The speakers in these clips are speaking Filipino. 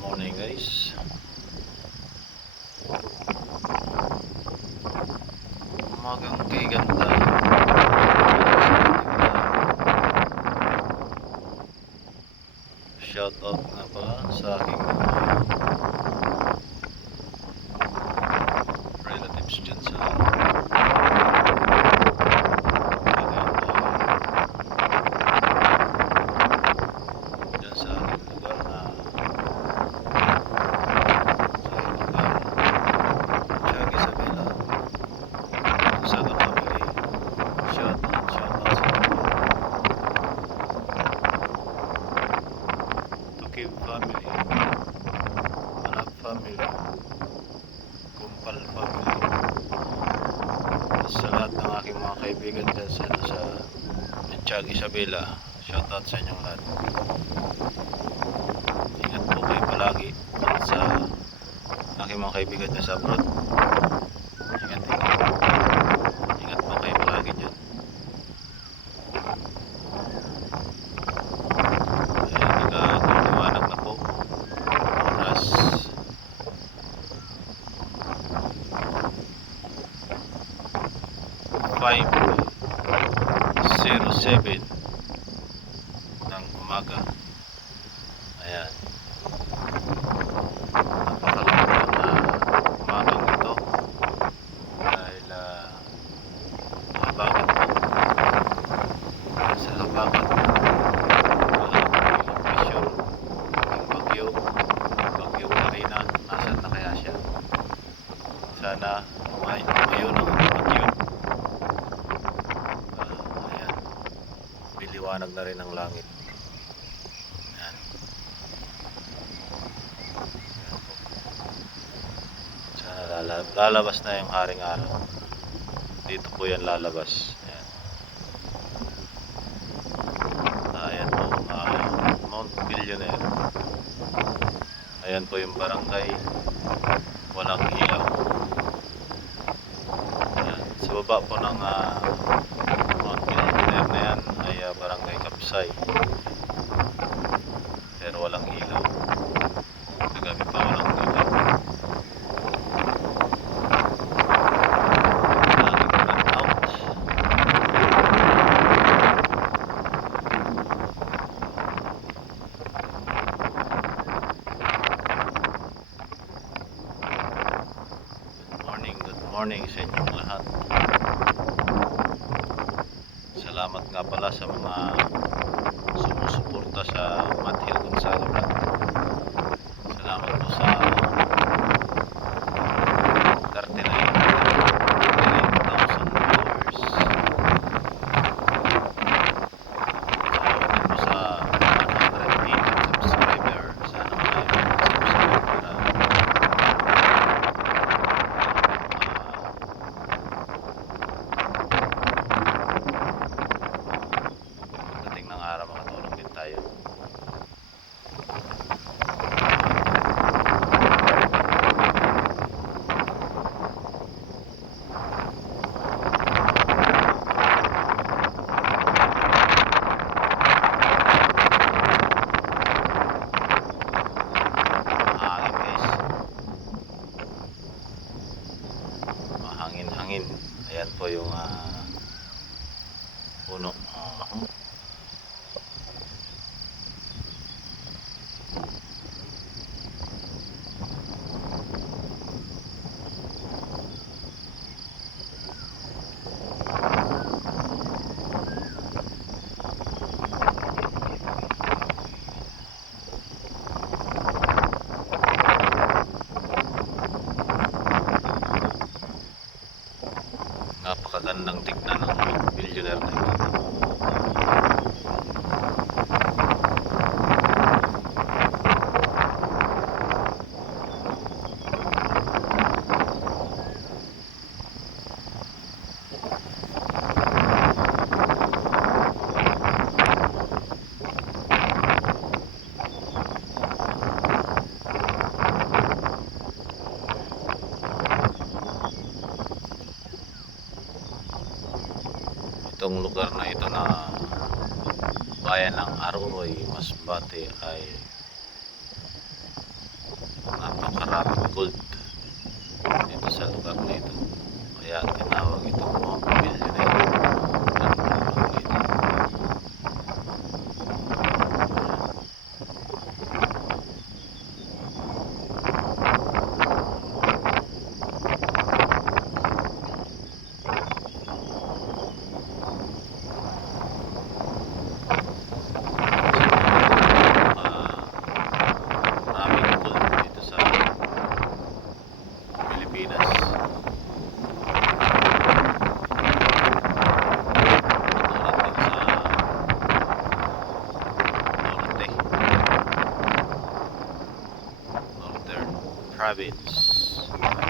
Morning guys. Umagang kay ganda. Shout out nga pala sa aking uh, relatives dyan sa dyan sa aking lugar na sa lugar Tiago Isabela Saga family shout out shout out sa inyo Tukib family. Manag family. Kumpal family. Sa lahat ng aking mga kaibigan dyan sa, sa Tiago Isabela shout out sa inyong lahat. Ingat po kayo palagi sa aking mga kaibigan dyan sa abroad ingat ingat ingat po kayo palagi dyan ayan nagkakaliwanag na po oras five zero seven ng umaga. Ayan. Napakalungkot na umagang ito dahil uh, habagat po. Sa habagat wala po yung pressure ng biliwanag na rin ang langit ayan Sana lala- lalabas na yung haring araw. Dito po yan lalabas. Ayan. Ah, Ayan po, ah, Mount Billionaire. Ayan po yung barangay. Walang ilaw. Ayan. Sa baba po ng ah, Mount Billionaire na yan ay ah, barangay Kapsay. Pero walang ilaw. Kagabi pa walang ilaw. Laging run out. Good morning, sa inyong lahat. Salamat nga pala sa mga sumusuporta sa Mathil Gonzaga itong lugar na ito na bayan ng Aruroy, Masbate ay napakaraming gold dito sa lugar na ito. Kaya tinawag itong parabéns.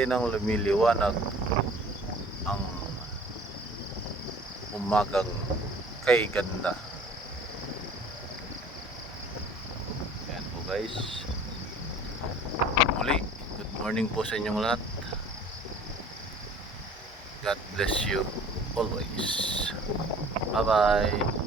natin ang lumiliwanag ang umagang kay ganda. Ayan po guys. Muli good morning po sa inyong lahat. God bless you always. Bye bye